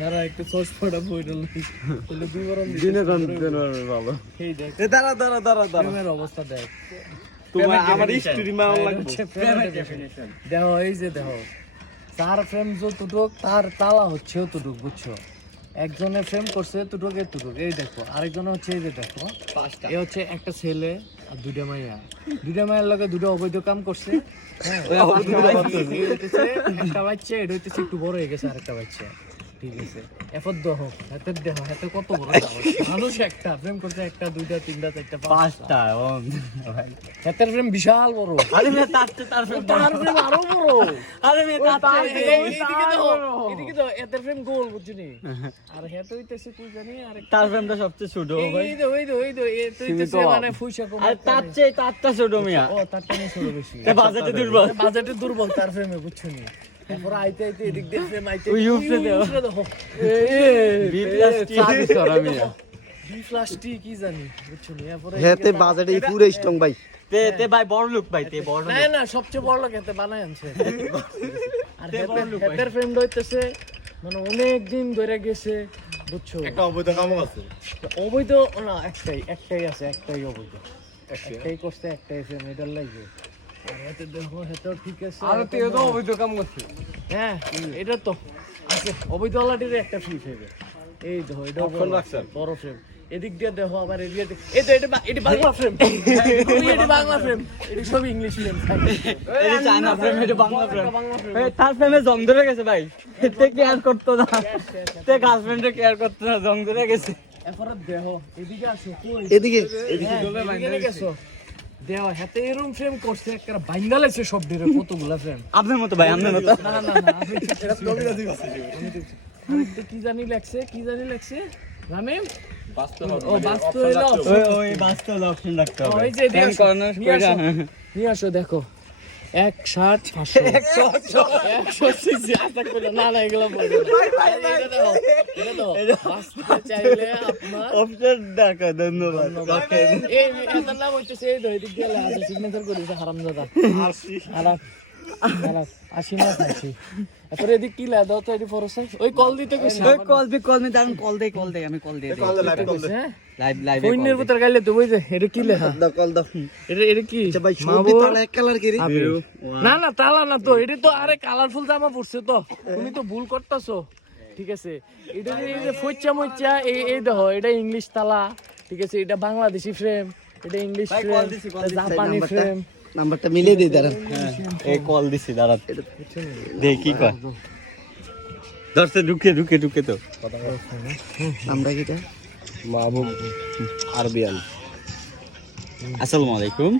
যারা একটু সস পড়া বইটা তাহলে বিবরণ দিতে দেন ভালো। এই দেখ। এ দাঁড়া দাঁড়া দাঁড়া দাঁড়া। প্রেমের অবস্থা দেখ। তোমার আমার স্টোরি মা লাগবে। প্রেমের definition। দেখো এই যে দেখো চার ফ্রেম যতটুক তার তালা হচ্ছে অতটুক বুঝছ? একজনে ফ্রেম করছে তুটুক এতটুক। এই দেখো আরেকজনে হচ্ছে এই যে দেখো। এ হচ্ছে একটা ছেলে আর দুইটা মাইয়া। দুইটা মায়ের লগে দুটো অবৈধ কাম করছে। হ্যাঁ একটা বাচ্চা এটা হইতেছে একটু বড় হয়ে গেছে আরেকটা বাচ্চা। ঠিক আছে। এরপর দেখো হাতের দেহ হাতে কত বড় মানুষ একটা প্রেম করছে একটা দুইটা তিনটা চারটা পাঁচটা। পাঁচটা হাতের প্রেম বিশাল বড়। আরে মে তার তার তার প্রেম আরও বড়। আরে মে তার তার- এই- এইদিকে এদিকে দেখো, এদের প্রেম গোল বুঝছিনি আর হেতে হইতেছে কই জানি আর তার ফ্রেমটা সবচেয়ে ছোট ভাই। এই তো ওই তো ওই তো এ তো মানে ফুইসা কম আর তার চেয়ে তারটা ছোট মিয়া। ও তার ছোট বেশি। বাজেটে দুর্বল। বাজেটে দুর্বল তার প্রেমে বুঝছনি তারপর আইতে আইতে এদিক দিয়ে প্রেম ওই উপরে দেও। B plus T B plus কি জানি? বুঝছনি এরপরে হেতে বাজেটে পুরো স্ট্রং ভাই। তে তে ভাই বড় লোক ভাই তে বড় না না সবচেয়ে বড় লোক এতে বানায় আনছে। আর তে বড় লোক ভাই। হেতের ফ্রেন্ড হইতেছে মানে অনেক দিন ধরে গেছে বুঝছ? একটা অবৈধ কামও আছে। অবৈধ না একটাই একটাই আছে একটাই অবৈধ। একটাই? করছে একটাই ফ্রেম এটার লাগবে আর হাতে দেখো হাতেও ঠিক আছে আর তুই তো অবৈধ কাম করছিস। হ্যাঁ এটা তো। আছে অবৈধ আলাটির একটা ফ্রি ফেবে এই দেখো এটা বড় ফ্রেম এদিক দিয়ে দেখো আবার এদিকে এই তো এটা এটা বাংলা ফ্রেম এটা বাংলা ফ্রেম এটা সব ইংলিশ ফ্রেম এই চায়না ফ্রেম এটা বাংলা ফ্রেম বাংলা ফ্রেম এই তার ফ্রেমে জং ধরে গেছে ভাই। তে কেয়ার করতো না। তে গার্লফ্রেন্ডে কেয়ার করতো না জং ধরে গেছে। এরপরে দেখো এদিকে আসো এদিকে হ্যাঁ, এদিকে। গেছো দেও হাতে এরম ফ্রেম করছে একটা বাইঙ্গা লাগছে সব দিরে কতগুলা ফ্রেম আপনার মতো ভাই আপনার মতো। না না না আমি কি জানি লাগছে কি জানি লাগছে? রামিম? ও বাস্তব হইল ওই ওই বাস্তব অপশন রাখতে হবে। ওই যে দিয়ে ফ্যান আসো, কর্নার নিয়ে কইরা। আসো, নিয়ে আসো দেখো। এক ষাট একশো সিসি আশা করি না না এগুলো চাইলে আপনার ধন্যবাদ। এই নাম সিগনেচার করেছে হারামজাদা। আরাম না আশি তারপরে এদিক কি লেখা দাও তো এদিক ফরসা ওই কল দিতে কইছে ওই কল বি কল মি দাঁড়ান কল দে কল দে আমি কল দিয়ে দিই। লাইভ লাইভ ফোনের ভিতর গাইলে তো বুঝে এটা কি লেখা? দাও কল দাও। এটা এটা কি? আচ্ছা ভাই সবই মাহবুব এক কালার কেরি? না না তালা না তো এটা তো আরে কালারফুল জামা পড়ছে তো। তুমি তো ভুল করতেছো। ঠিক আছে? এটা যে- এই যে এই এই দেখো এটা ইংলিশ তালা। ঠিক আছে? এটা বাংলাদেশি ফ্রেম এটা ইংলিশ ফ্রেম জাপানি ফ্রেম নাম্বারটা মিলিয়ে দিই দাঁড়ান। এই কল দিছি দাঁড়া দে কি কয়? দর্শে ঢুকে ঢুকে ঢুকে তো। নামটা কিটা মাহবুব আরবিয়ান। আসসালামু আলাইকুম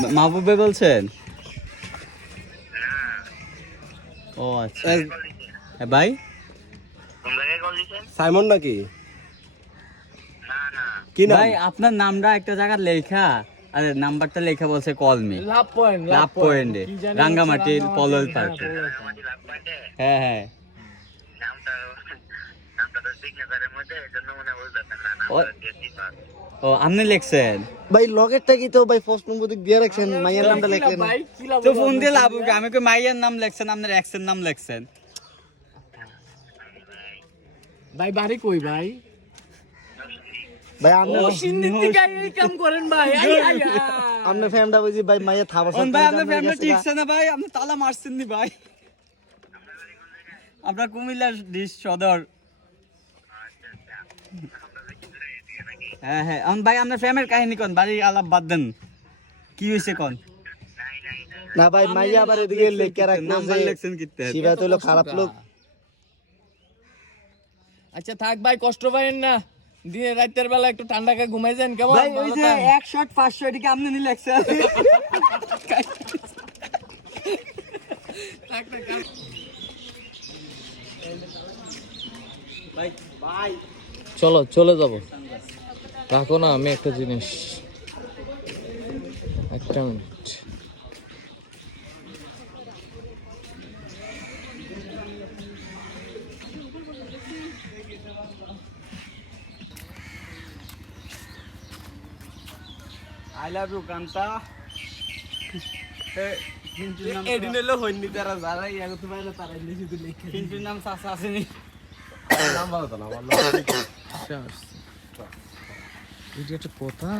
মা- মাহবুব ভাই বলছেন? ও আচ্ছা। হ্যাঁ ভাই? সাইমন নাকি? কি নাম? ভাই আপনার নামটা একটা জায়গায় লেখা। আরে নাম্বারটা লেখা বলছে call me love point love পয়েন্টে রাঙ্গামাটি পলল পার্কে হ্যাঁ, হ্যাঁ হ্যাঁ। ও- ও আপনি লিখছেন? ভাই লগেরটা কি তো ভাই ফার্স্ট নম্বর দিক দিয়ে রাখছেন মাইয়ার নামটা কি লেখলেন? কি তো ফোন দিয়ে লাভ আমি কই মাইয়ের নাম লেখছেন আপনার এক্সের নাম লেখছেন? ভাই বাড়ি কই ভাই? ভাই আপনি ও সিন্দির থেকে এই কাম করেন ভাই আই, আই, আই। আপনার ফ্যানটা বুঝি ভাই মাইয়া থাবা ওন ভাই আপনার ফ্যামিলি ঠিক না ভাই আপনি তালা মারছেন নি ভাই। আপনার কুমিল্লার সদর। হ্যাঁ হ্যাঁ ভাই আপনার ফ্যামের কাহিনী কোন বাড়ির আলাপ বাদ দেন। কি হয়েছে কোন? না ভাই মাইয়া আবার এদিকে লেখা লেখছেন শিবা তো খারাপ লোক। আচ্ছা থাক ভাই কষ্ট পাইেন না। দিনে রাতের বেলা একটু ঠান্ডা খেয়ে ঘুমাই যান কেমন? ভাই ওই যে। এক শট পাঁচশো এদিকে আপনি নি লেখছেন থাক, থাক, থাক। ভাই ভাই। চলো চলে যাব। রাখো না আমি একটা জিনিস। একটা minute. I love you Kanta এদিন হইনি তারা যারা ইয়া করতে পারে তারা শুধু লিখে নাম চাচা আসেনি। নাম ভালো তো না আমার এটা একটা কথা।